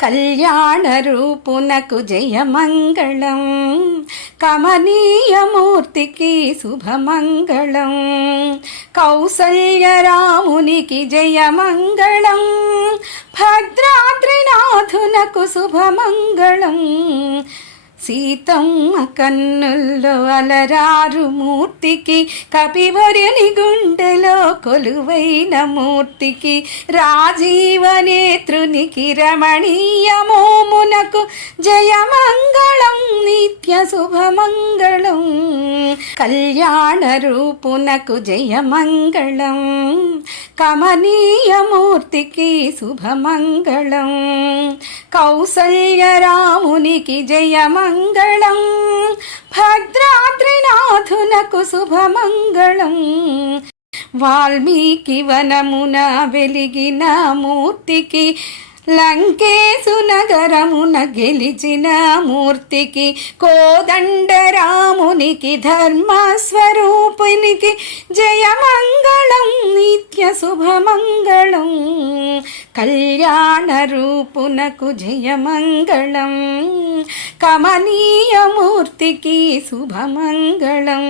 కళ్యాణ రూపునకు జయమంగళం, కమనీయమూర్తికి శుభమంగళం. కౌసల్యరామునికి జయమంగళం, భద్రాద్రినాథునకు శుభమంగళం. సీతమ్మ కన్నుల్లో అలరారు మూర్తికి, కపివరుని గుండెలో కొలువైన మూర్తికి, రాజీవనేత్రునికి రమణీయమోమునకు జయమంగళం, నిత్య శుభమంగళం. కళ్యాణ రూపునకు జయమంగళం, కమనీయమూర్తికి శుభమంగళం. కౌసల్యరామునికి జయమంగళం, భద్రాద్రినాథునకు శుభమంగళం. వాల్మీకి వనమున వెలిగిన మూర్తికి, లంకేశు నగరమున గెలిచిన మూర్తికి, కోదండరామునికి ధర్మస్వరూపునికి జయమంగళం, నిత్య శుభమంగళం. కళ్యాణ రూపునకు జయమంగళం, కమనీయమూర్తికి శుభమంగళం.